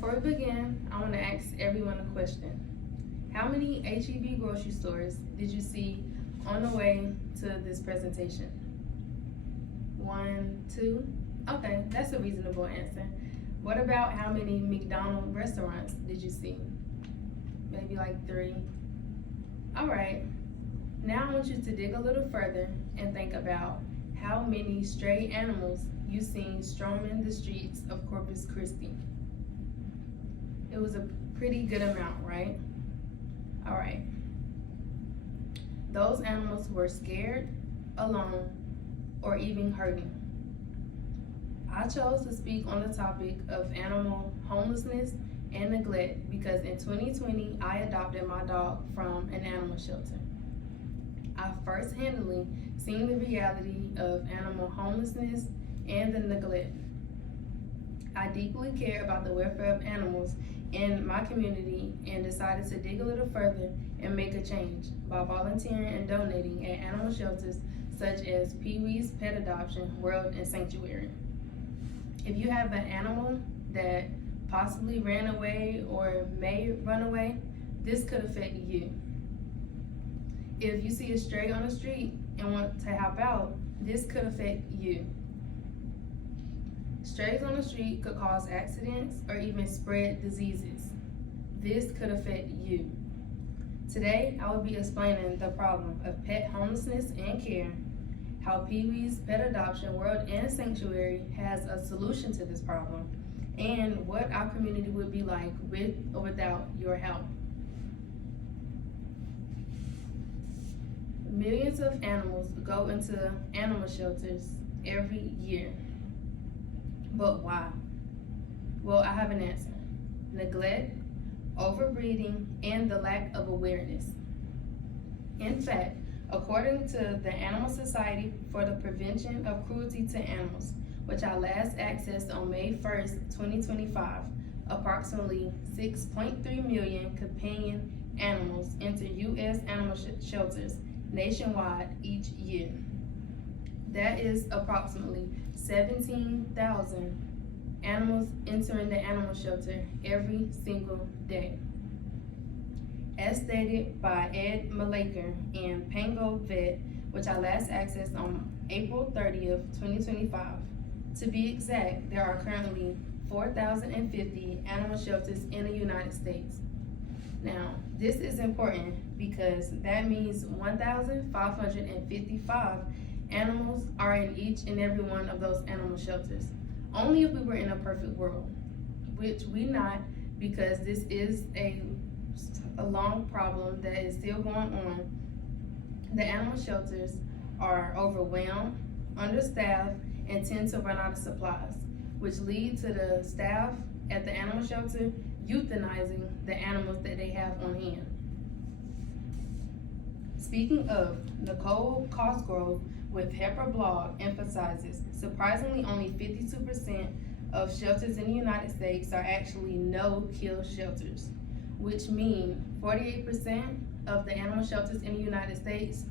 Before we begin, I want to ask everyone a question. How many HEB grocery stores did you see on the way to this presentation? 1, 2? Okay, that's a reasonable answer. What about how many McDonald's restaurants did you see? Maybe like 3. All right, now I want you to dig a little further and think about how many stray animals you seen storming the streets of Corpus Christi. It was a pretty good amount, right? All right. Those animals were scared, alone, or even hurting. I chose to speak on the topic of animal homelessness and neglect because in 2020, I adopted my dog from an animal shelter. I first-handedly seen the reality of animal homelessness and the neglect. I deeply care about the welfare of animals in my community and decided to dig a little further and make a change by volunteering and donating at animal shelters such as Pee-wee's Pet Adoption, World, and Sanctuary. If you have an animal that possibly ran away or may run away, this could affect you. If you see a stray on the street and want to help out, this could affect you. Strays on the street could cause accidents or even spread diseases. This could affect you. Today, I will be explaining the problem of pet homelessness and care, how Pee-wee's Pet Adoption, World, and Sanctuary has a solution to this problem, and what our community would be like with or without your help. Millions of animals go into animal shelters every year. But why? Well, I have an answer. Neglect, overbreeding, and the lack of awareness. In fact, according to the Animal Society for the Prevention of Cruelty to Animals, which I last accessed on May 1st, 2025, approximately 6.3 million companion animals enter U.S. animal shelters nationwide each year. That is approximately 17,000 animals entering the animal shelter every single day. As stated by Ed Malaker and Pango Vet, which I last accessed on April 30th, 2025. To be exact, there are currently 4,050 animal shelters in the United States. Now, this is important because that means 1,555 animals are in each and every one of those animal shelters. Only if we were in a perfect world, which we're not, because this is a long problem that is still going on. The animal shelters are overwhelmed, understaffed, and tend to run out of supplies, which lead to the staff at the animal shelter euthanizing the animals that they have on hand. Speaking of, Nicole Cosgrove with Heifer Blog emphasizes, surprisingly only 52% of shelters in the United States are actually no-kill shelters, which mean 48% of the animal shelters in the United States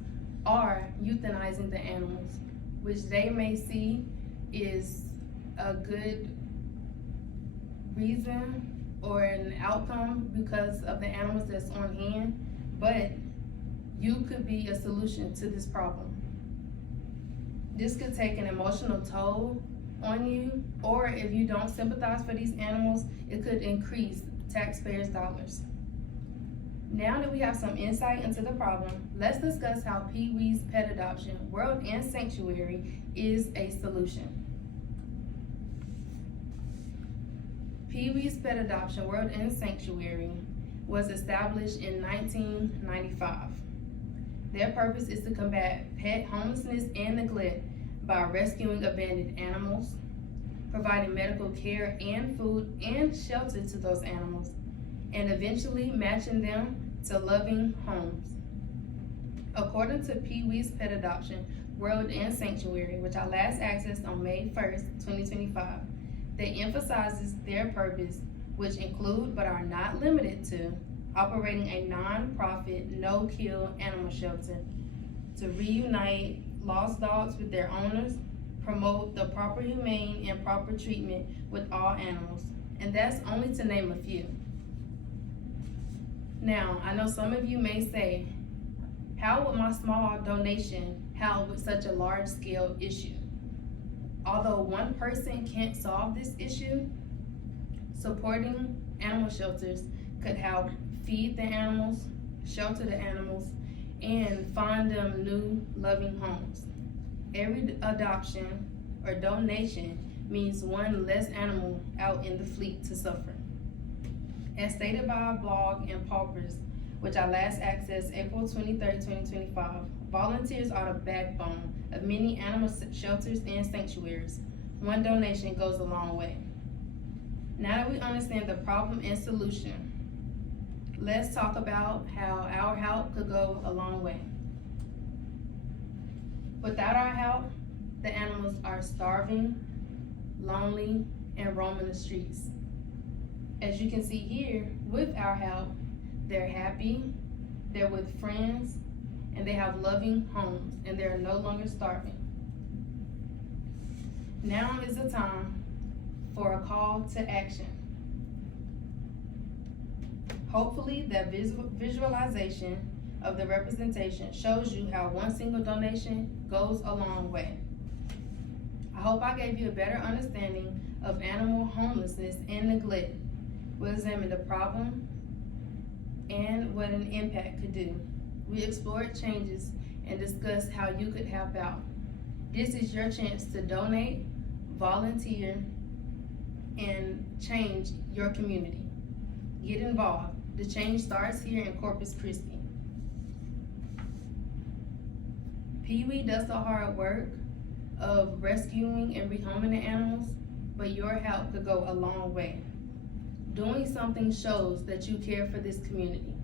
are euthanizing the animals, which they may see is a good reason or an outcome because of the animals that's on hand, but you could be a solution to this problem. This could take an emotional toll on you, or if you don't sympathize for these animals, it could increase taxpayers' dollars. Now that we have some insight into the problem, let's discuss how Pee-wee's Pet Adoption, World, and Sanctuary is a solution. Pee-wee's Pet Adoption, World, and Sanctuary was established in 1995. Their purpose is to combat pet homelessness and neglect by rescuing abandoned animals, providing medical care and food and shelter to those animals, and eventually matching them to loving homes. According to Pee-wee's Pet Adoption, World, and Sanctuary, which I last accessed on May 1st, 2025, they emphasizes their purpose, which include but are not limited to operating a non-profit, no-kill animal shelter to reunite lost dogs with their owners, promote the proper humane and proper treatment with all animals, and that's only to name a few. Now, I know some of you may say, how would my small donation help with such a large-scale issue? Although one person can't solve this issue, supporting animal shelters could help feed the animals, shelter the animals, and find them new, loving homes. Every adoption or donation means one less animal out in the fleet to suffer. As stated by our blog in Paupers, which I last accessed April 23rd, 2025, volunteers are the backbone of many animal shelters and sanctuaries. One donation goes a long way. Now that we understand the problem and solution, let's talk about how our help could go a long way. Without our help, the animals are starving, lonely, and roaming the streets. As you can see here, with our help, they're happy, they're with friends, and they have loving homes, and they're no longer starving. Now is the time for a call to action. Hopefully that visualization of the representation shows you how one single donation goes a long way. I hope I gave you a better understanding of animal homelessness and neglect. We'll examine the problem and what an impact could do. We explored changes and discussed how you could help out. This is your chance to donate, volunteer, and change your community. Get involved. The change starts here in Corpus Christi. Pee-wee does the hard work of rescuing and rehoming the animals, but your help could go a long way. Doing something shows that you care for this community.